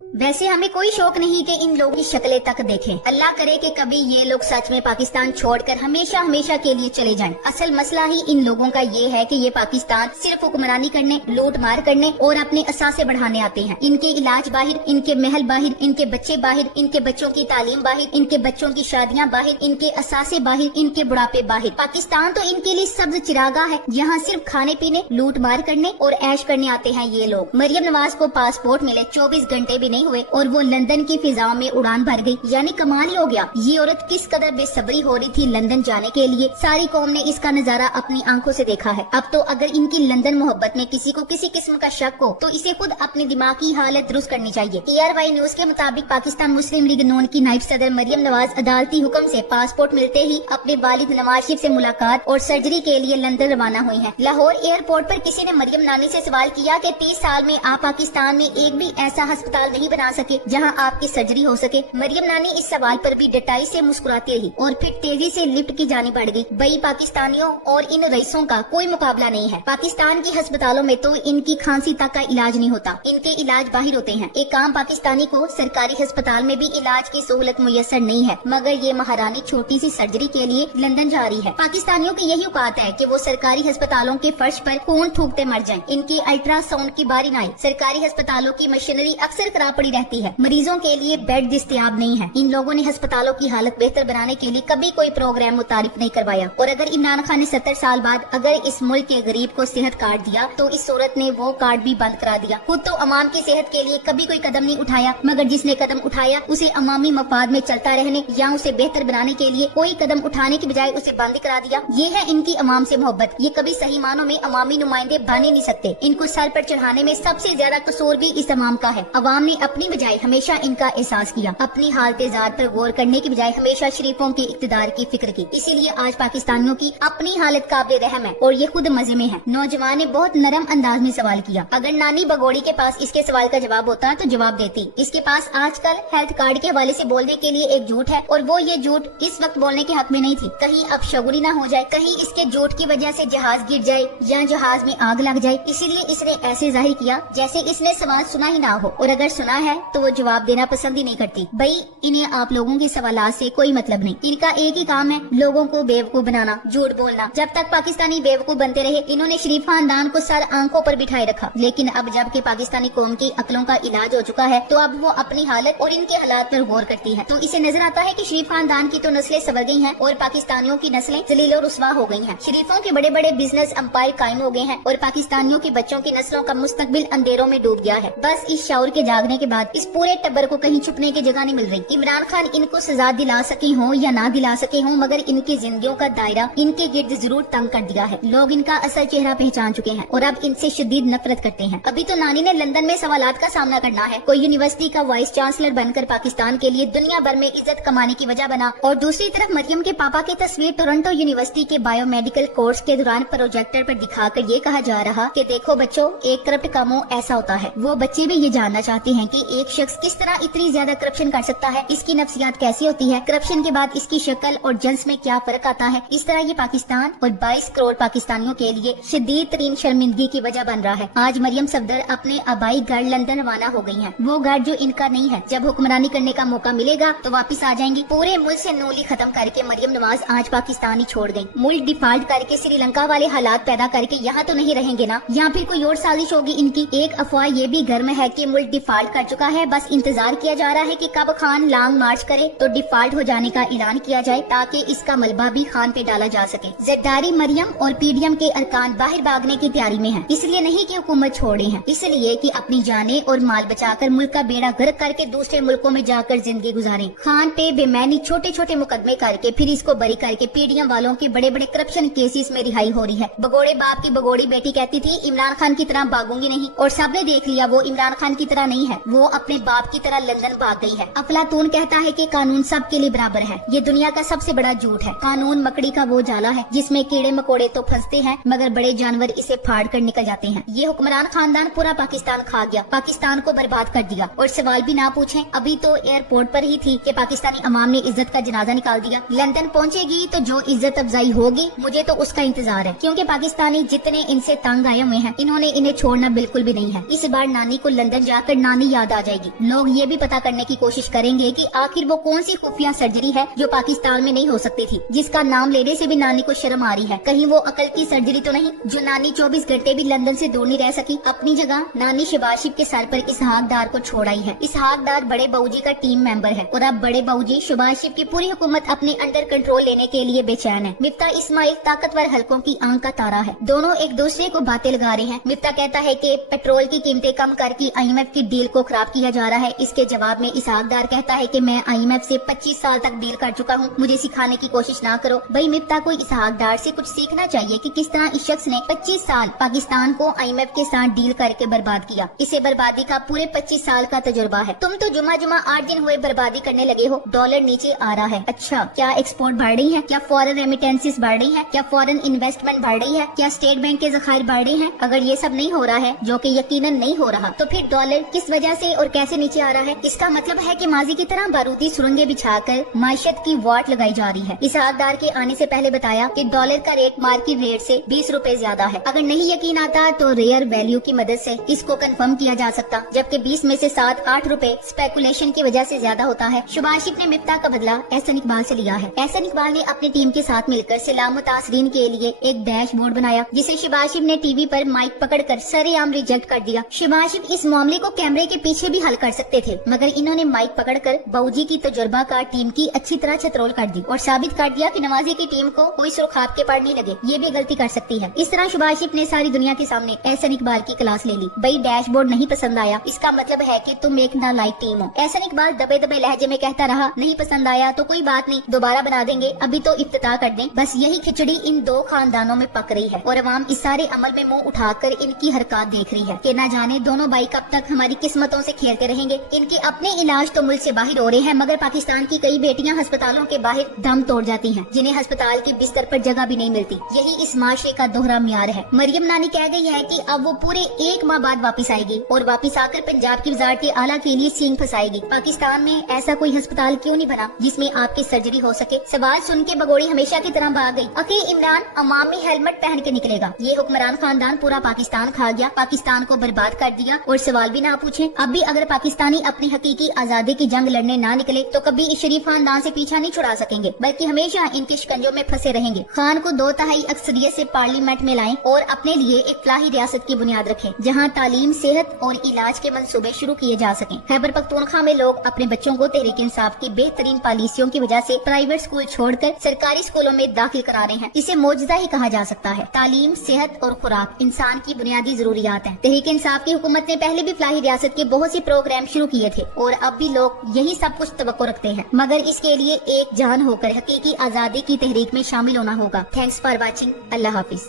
वैसे हमें कोई शौक नहीं कि इन लोगों की शक्लें तक देखें। अल्लाह करे कि कभी ये लोग सच में पाकिस्तान छोड़कर हमेशा हमेशा के लिए चले जाएं। असल मसला ही इन लोगों का ये है कि ये पाकिस्तान सिर्फ हुक्मरानी करने, लूट मार करने और अपने असासे बढ़ाने आते हैं। इनके इलाज बाहर, इनके महल बाहर, इनके बच्चे बाहर, इनके बच्चों की तालीम बाहर, इनके बच्चों की शादियाँ बाहर, इनके असासे बाहर, इनके बुढ़ापे बाहर। पाकिस्तान तो इनके लिए सब्ज चिरागा है। यहाँ सिर्फ खाने पीने, लूट मार करने और ऐश करने आते हैं ये लोग। मरियम नवाज को पासपोर्ट मिले 24 घंटे भी नहीं हुए और वो लंदन की फिजाओं में उड़ान भर गई, यानी कमाल ही हो गया। ये औरत किस कदर बेसब्री हो रही थी लंदन जाने के लिए, सारी कौम ने इसका नजारा अपनी आंखों से देखा है। अब तो अगर इनकी लंदन मोहब्बत में किसी को किसी किस्म का शक हो तो इसे खुद अपनी दिमागी हालत दुरुस्त करनी चाहिए। ARY न्यूज के मुताबिक पाकिस्तान मुस्लिम लीग नून की नायब सदर मरियम नवाज अदालती हुक्म से पासपोर्ट मिलते ही अपने वालिद नवाज शरीफ से मुलाकात और सर्जरी के लिए लंदन रवाना हुई हैं। लाहौर एयरपोर्ट पर किसी ने मरियम नानी से सवाल किया कि 30 साल में आप पाकिस्तान में एक भी ऐसा अस्पताल नहीं बना सके जहां आपकी सर्जरी हो सके। मरियम नानी इस सवाल पर भी डटाई से मुस्कुराती रही और फिर तेजी से लिफ्ट की जानी पड़ गई। बई पाकिस्तानियों और इन रईसों का कोई मुकाबला नहीं है। पाकिस्तान की अस्पतालों में तो इनकी खांसी तक का इलाज नहीं होता, इनके इलाज बाहर होते हैं। एक आम पाकिस्तानी को सरकारी अस्पताल में भी इलाज की सहूलत मुयसर नहीं है, मगर ये महारानी छोटी सी सर्जरी के लिए लंदन जा रही है। पाकिस्तानियों की यही औकात है कि वो सरकारी अस्पतालों के फर्श पर खून थूकते मर जाएं। इनकी अल्ट्रासाउंड की बारी न आए। सरकारी अस्पतालों की मशीनरी अक्सर खराब पड़ी रहती है, मरीजों के लिए बेड दस्तयाब नहीं है। इन लोगों ने अस्पतालों की हालत बेहतर बनाने के लिए कभी कोई प्रोग्राम मुतारिफ नहीं करवाया। और अगर इमरान खान ने 70 साल बाद अगर इस मुल्क के गरीब को सेहत कार्ड दिया तो इस औरत ने वो कार्ड भी बंद करा दिया। खुद तो अवाम की सेहत के लिए कभी कोई कदम नहीं उठाया, मगर जिसने कदम उठाया उसे अवामी मफाद में चलता रहने या उसे बेहतर बनाने के लिए कोई कदम उठाने की बजाय उसे बंद करा दिया। ये है इनकी अवाम से मोहब्बत। ये कभी सही मानों में अवामी नुमाइंदे बन ही नहीं सकते। इनको सर पर चढ़ाने में सबसे ज्यादा कसूर भी इस अवाम का है। अवाम ने अपनी बजाय हमेशा इनका एहसास किया, अपनी हालत ज़ात पर गौर करने की बजाय हमेशा शरीफों के इक़्तिदार की फिक्र की। इसीलिए आज पाकिस्तानियों की अपनी हालत काबिल रहम है और ये खुद मजे में है। नौजवान ने बहुत नरम अंदाज में सवाल किया। अगर नानी बगोड़ी के पास इसके सवाल का जवाब होता तो जवाब देती। इसके पास आजकल हेल्थ कार्ड के हवाले से बोलने के लिए एक झूठ है और वो ये झूठ इस वक्त बोलने के हक में नहीं थी। कहीं अब शगुनी ना हो जाए, कहीं इसके झूठ की वजह से जहाज गिर जाए या जहाज में आग लग जाए, इसीलिए इसने ऐसे जाहिर किया जैसे इसने सवाल सुना ही ना हो, और अगर सुना है तो वो जवाब देना पसंद ही नहीं करती। भाई इन्हें आप लोगों के सवालात से कोई मतलब नहीं। इनका एक ही काम है, लोगों को बेवकूफ बनाना, झूठ बोलना। जब तक पाकिस्तानी बेवकूफ बनते रहे इन्होंने शरीफ खानदान को सर आंखों पर बिठाए रखा, लेकिन अब जब के पाकिस्तानी कौम की अकलों का इलाज हो चुका है तो अब वो अपनी हालत और इनके हालात पर गौर करती है। तो इसे नजर आता है कि शरीफ खानदान की तो नस्लें सवर गई हैं और पाकिस्तानियों की नस्लें जलील और रुस्वा हो गई हैं। शरीफों के बड़े बड़े बिजनेस एम्पायर कायम हो गए हैं और पाकिस्तानियों के बच्चों की नस्लों का मुस्तकबिल अंधेरों में डूब गया है। बस इस शौर के जागने के बाद इस पूरे टब्बर को कहीं छुपने की जगह नहीं मिल रही। इमरान खान इनको सजा दिला सके हो या ना दिला सके हो, मगर इनकी जिंदगियों का दायरा इनके गिर्द जरूर तंग कर दिया है। लोग इनका असल चेहरा पहचान चुके हैं और अब इनसे शदीद नफरत करते हैं। अभी तो नानी ने लंदन में सवालात का सामना करना है। कोई यूनिवर्सिटी का वाइस चांसलर बनकर पाकिस्तान के लिए दुनिया भर में इज्जत कमाने की वजह बना, और दूसरी तरफ मरियम के पापा की तस्वीर टोरंटो यूनिवर्सिटी के बायोमेडिकल कोर्स के दौरान प्रोजेक्टर पर दिखाकर ये कहा जा रहा कि देखो बच्चों, एक करप्ट का मुंह ऐसा होता है। वो बच्चे भी ये जानना चाहते हैं कि एक शख्स किस तरह इतनी ज्यादा करप्शन कर सकता है, इसकी नफ्सियात कैसी होती है, करप्शन के बाद इसकी शक्ल और जन्स में क्या फर्क आता है। इस तरह ये पाकिस्तान और 22 करोड़ पाकिस्तानियों के लिए शदीद तरीन शर्मिंदगी की वजह बन रहा है। आज मरियम सफदर अपने आबाई घर लंदन रवाना हो गई हैं। वो घर जो इनका नहीं है। जब हुक्मरानी करने का मौका मिलेगा तो वापस आ जाएंगी। पूरे मुल्क से नूली खत्म करके मरियम नवाज आज पाकिस्तान ही छोड़ गयी। मुल्क डिफॉल्ट करके श्रीलंका वाले हालात पैदा करके यहाँ तो नहीं रहेंगे ना, या फिर कोई और साजिश होगी इनकी। एक अफवाह ये भी घर में है कि मुल्क डिफॉल्ट कर चुका है, बस इंतजार किया जा रहा है कि कब खान लॉन्ग मार्च करे तो डिफॉल्ट हो जाने का ऐलान किया जाए ताकि इसका मलबा भी खान पे डाला जा सके। जरदारी मरियम और पीडीएम के अरकान बाहर भागने की तैयारी में हैं। इसलिए नहीं कि हुकूमत छोड़े हैं, इसलिए कि अपनी जाने और माल बचाकर मुल्क का बेड़ा गर्क करके दूसरे मुल्कों में जाकर जिंदगी गुजारें। खान पे बेमैनी छोटे छोटे मुकदमे करके फिर इसको बरी करके पीडीएम वालों के बड़े बड़े करप्शन केसेस में रिहाई हो रही है। बगोड़े बाप की बगोड़ी बेटी कहती थी इमरान खान की तरह भागूंगी नहीं, और सबने देख लिया वो इमरान खान की तरह नहीं है, वो अपने बाप की तरह लंदन भाग गई है। अफलातून कहता है कि कानून सबके लिए बराबर है। ये दुनिया का सबसे बड़ा झूठ है। कानून मकड़ी का वो जाला है जिसमें कीड़े मकोड़े तो फंसते हैं मगर बड़े जानवर इसे फाड़ कर निकल जाते हैं। ये हुक्मरान खानदान पूरा पाकिस्तान खा गया, पाकिस्तान को बर्बाद कर दिया। और सवाल भी ना पूछें, अभी तो एयरपोर्ट पर ही थी कि पाकिस्तानी अवाम ने इज्जत का जनाजा निकाल दिया। लंदन पहुंचेगी तो जो इज्जत अफजाई होगी मुझे तो उसका इंतजार है, क्योंकि पाकिस्तानी जितने इनसे तंग आए हुए हैं इन्होंने इन्हें छोड़ना बिल्कुल भी नहीं है। इस बार नानी को लंदन जाकर नानी याद याद आ जाएगी। लोग ये भी पता करने की कोशिश करेंगे कि आखिर वो कौन सी खुफिया सर्जरी है जो पाकिस्तान में नहीं हो सकती थी, जिसका नाम लेने से भी नानी को शर्म आ रही है। कहीं वो अकल की सर्जरी तो नहीं जो नानी 24 घंटे भी लंदन से दूर नहीं रह सकी। अपनी जगह नानी शहबाज शरीफ के सर पर इसहाक डार को छोड़ आई है। इसहाक डार बड़े बाबूजी का टीम मेंबर है और अब बड़े बाबूजी शहबाज शरीफ की पूरी हुकूमत अपने अंडर कंट्रोल लेने के लिए बेचैन है। मिफ्ता इस्माइल ताकतवर हलकों की आंख का तारा है। दोनों एक दूसरे को बातें लगा रहे हैं। मिफ्ता कहता है कि पेट्रोल की कीमतें कम करके IMF की डील को खराब किया जा रहा है। इसके जवाब में इसहाक डार कहता है कि मैं IMF से 25 साल तक डील कर चुका हूँ, मुझे सिखाने की कोशिश ना करो। भाई मिफ्ता को इसहाक डार से कुछ सीखना चाहिए कि किस तरह इस शख्स ने 25 साल पाकिस्तान को IMF के साथ डील करके बर्बाद किया। इसे बर्बादी का पूरे 25 साल का तजुर्बा है। तुम तो जुमा 8 दिन हुए बर्बादी करने लगे हो। डॉलर नीचे आ रहा है। अच्छा, क्या एक्सपोर्ट बढ़ रही है? क्या फॉरेन रेमिटेंसेस बढ़ रही है? क्या फॉरेन इन्वेस्टमेंट बढ़ रही है? क्या स्टेट बैंक के ज़खायर बढ़ रहे हैं? अगर ये सब नहीं हो रहा है, जो कि यकीनन नहीं हो रहा, तो फिर डॉलर किस वजह से और कैसे नीचे आ रहा है? इसका मतलब है कि माजी की तरह बारूदी सुरंगें बिछाकर माशियत की वाट लगाई जा रही है। इसहाक डार के आने से पहले बताया कि डॉलर का रेट मार्केट रेट से 20 रुपए ज्यादा है। अगर नहीं यकीन आता तो रेयर वैल्यू की मदद से इसको कंफर्म किया जा सकता, जबकि 20 में से 7-8 रुपए स्पेकुलेशन की वजह से ज्यादा होता है। शहबाज शरीफ ने मिफ्ता का बदला एहसन इकबाल से लिया है। एहसन इकबाल ने अपनी टीम के साथ मिलकर सलाम मुतासरीन के लिए एक डैशबोर्ड बनाया, जिसे शहबाज शरीफ ने टीवी पर माइक पकड़कर सरेआम रिजेक्ट कर दिया। शहबाज शरीफ इस मामले को कैमरे के पीछे भी हल कर सकते थे, मगर इन्होंने माइक पकड़कर बाबूजी की तजुर्बा कार टीम की अच्छी तरह छतरोल कर दी और साबित कर दिया कि नवाजी की टीम को कोई सुरखाब के पड़ नहीं लगे, ये भी गलती कर सकती है। इस तरह शहबाज शरीफ ने सारी दुनिया के सामने एहसन इकबाल की क्लास ले ली। भाई डैशबोर्ड नहीं पसंद आया, इसका मतलब है कि तुम एक नालायक टीम हो। एहसन इकबाल दबे दबे लहजे में कहता रहा, नहीं पसंद आया तो कोई बात नहीं, दोबारा बना देंगे, अभी तो इफ्तिताह कर दें। बस यही खिचड़ी इन दो खानदानों में पक रही है और अवाम इस सारे अमल में मुंह उठाकर इनकी हरकत देख रही है कि न जाने दोनों भाई कब तक हमारी किस्मतों से खेलते रहेंगे। इनके अपने इलाज तो मुल्क से बाहर हो रहे हैं, मगर पाकिस्तान की कई बेटियां अस्पतालों के बाहर दम तोड़ जाती हैं, जिन्हें अस्पताल के बिस्तर पर जगह भी नहीं मिलती। यही इस माशरे का दोहरा म्यार है। मरियम नानी कह गई है कि अब वो पूरे 1 माह बाद वापस आएगी और वापस आकर पंजाब की वजारत आला के लिए सींग फंसाएगी। पाकिस्तान में ऐसा कोई अस्पताल क्यों नहीं बना जिसमें आपकी सर्जरी हो सके? सवाल सुन के बगोड़ी हमेशा की तरह भाग गई। अकी इमरान अवाम में हेलमेट पहन के निकलेगा। ये हुक्मरान खानदान पूरा पाकिस्तान खा गया, पाकिस्तान को बर्बाद कर दिया और सवाल भी ना पूछे। अब भी अगर पाकिस्तानी अपनी हकीकी आजादी की जंग लड़ने ना निकले तो कभी इस शरीफ खानदान से पीछा नहीं छुड़ा सकेंगे, बल्कि हमेशा इनके शिकंजों में फंसे रहेंगे। खान को 2/3 अक्सरियत से पार्लियामेंट में लाएं और अपने लिए एक फलाही रियासत की बुनियाद रखें, जहां तालीम, सेहत और इलाज के मंसूबे शुरू किए जा सकें। खैबर पख्तूनख्वा में लोग अपने बच्चों को तहरीक इंसाफ की बेहतरीन पॉलिसियों की वजह से प्राइवेट स्कूल छोड़कर सरकारी स्कूलों में दाखिल करा रहे हैं। इसे मौजूदा ही कहा जा सकता है। तालीम, सेहत और खुराक इंसान की बुनियादी जरूरियात हैं। तहरीक इंसाफ की हुकूमत ने पहले भी फलाही रियासत के बहुत सी प्रोग्राम शुरू किए थे और अब भी लोग यही सब कुछ तवक्को रखते हैं, मगर इसके लिए एक जान होकर हकीकी आजादी की तहरीक में शामिल होना होगा। Thanks for watching. Allah Hafiz.